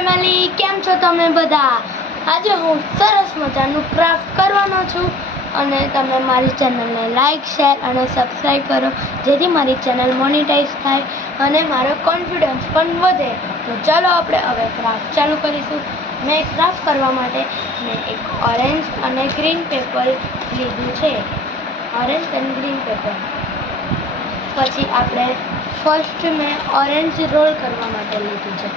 Family, કેમ છો તમે બધા? આજે હું સરસ મજાનું ક્રાફ્ટ કરવાનો છું અને તમે મારી ચેનલને લાઈક, શેર અને સબસ્ક્રાઈબ કરો જેથી મારી ચેનલ મોનેટાઈઝ થાય અને મારો કોન્ફિડન્સ પણ વધે. તો ચાલો આપણે હવે ક્રાફ્ટ ચાલુ કરીશું. મેં ક્રાફ્ટ કરવા માટે એક ઓરેન્જ અને ગ્રીન પેપર લીધું છે. ઓરેન્જ અને ગ્રીન પેપર પછી આપણે ફર્સ્ટ મેં ઓરેન્જ રોલ કરવા માટે લીધું છે.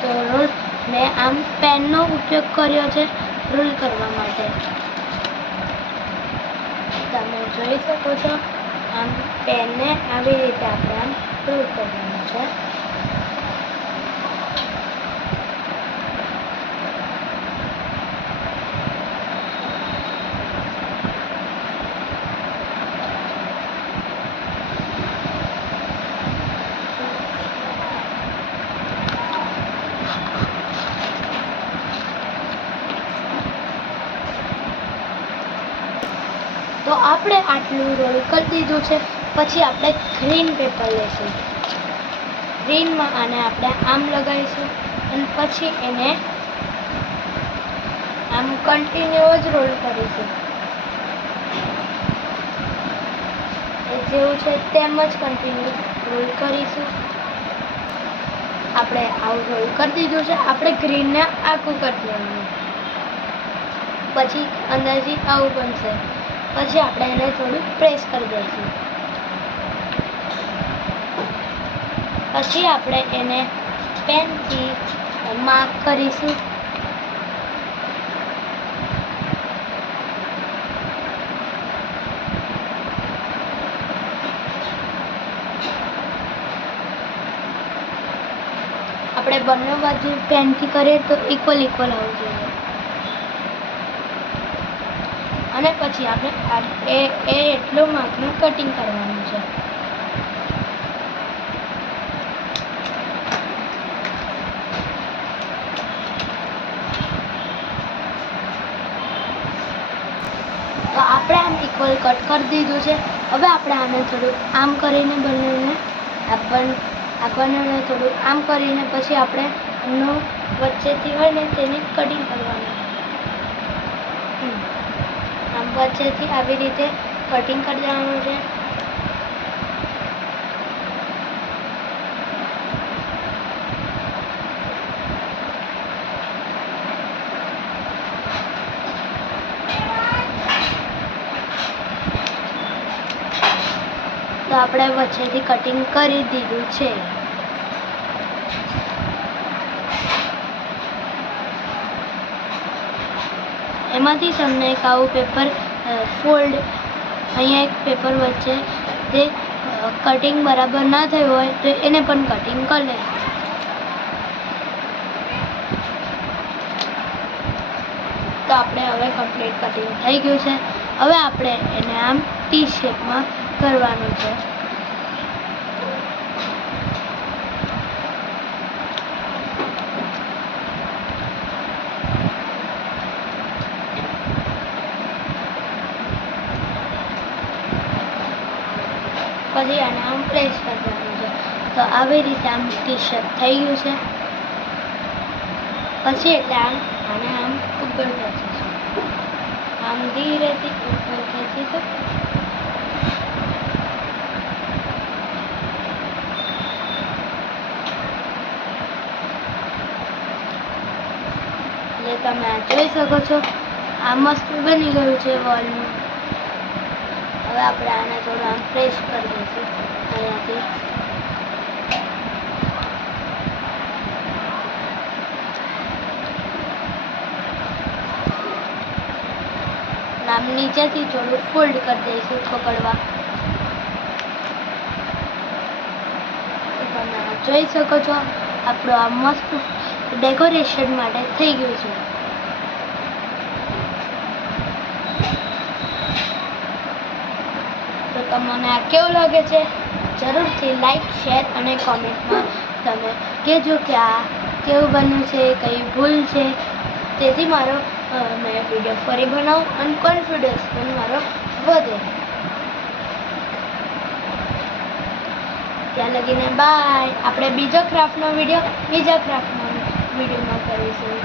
તો રોલ મેં આમ પેનનો ઉપયોગ કર્યો છે રોલ કરવા માટે. તમે જોઈ શકો છો આમ પેનને આવી રીતે આપણે આમ રોલ કરવાનું છે. તો આપણે આટલું રોલ કરી દીધું છે. પછી આપણે ગ્રીન પેપર લઈશું. ગ્રીનમાં આને આપણે આમ લગાવીશું અને પછી એને આમ કન્ટિન્યુ જ રોલ કરીશું. એ જેવું છે તેમ જ કન્ટિન્યુ રોલ કરીશું. આપણે આવું રોલ કરી દીધું છે. આપણે ગ્રીનને આખું કરી દેવાનું. પછી અંદરથી આવું બનશે. પછી આપણે એને થોડું પ્રેસ કરી દઈશું. પછી આપણે એને પેનથી માર્ક કરીશું. આપણે બંને બાજુ પેનથી કરીએ તો ઇક્વલ આવવું જોઈએ. અને પછી આપણે એટલું માર્કનું કટિંગ કરવાનું છે. તો આપણે આમ ઇક્વલ કટ કરી દીધું છે. હવે આપણે આને થોડું આમ કરીને બંનેને આપણને થોડું આમ કરીને પછી આપણે એમનું વચ્ચેથી હોય ને તેને કટિંગ કરવાનું. આમ વચ્ચેથી આવી રીતે કટિંગ કરી દેવાનું છે. તો આપણે વચ્ચેથી કટિંગ કરી દીધું છે. એમાંથી તમને એક આવું પેપર ફોલ્ડ અહીંયા એક પેપર વચ્ચે જે કટિંગ બરાબર ના થયું હોય તો એને પણ કટિંગ કરી લેવું. તો આપણે હવે કમ્પ્લીટ કટિંગ થઈ ગયું છે. હવે આપણે એને આમ ટી શેપમાં કરવાનું છે. પછી આને આમ પ્રેસ કરવાનું છે. તો આવી રીતે આમ ટી શેપ થઈ ગયું છે. પછી એટલે આને આમ ઉપર ખેંચીશું. આમ ધીરેથી ઉપર ખેંચીશું. એટલે તમે આ જોઈ શકો છો આ મસ્ત બની ગયું છે વોલનું. હવે આપણે આને થોડું આમ પ્રેસ કરી દઈશું અહીંયાથી. આમ નીચેથી થોડું ફોલ્ડ કરી દઈશું પકડવા. તમે જોઈ શકો છો આપણું આ મસ્ત ડેકોરેશન માટે થઈ ગયું છે. તો તમને આ કેવું લાગે છે જરૂરથી લાઈક, શેર અને કોમેન્ટમાં તમે કહેજો કે આ કેવું બન્યું છે, કઈ ભૂલ છે. તેથી મારો મેં વિડીયો ફરી બનાવું અને કોન્ફિડન્સ પણ મારો વધે. ત્યાં લગીને બાય. આપણે બીજા ક્રાફ્ટનો વિડીયો વિડીયોમાં કરીશું.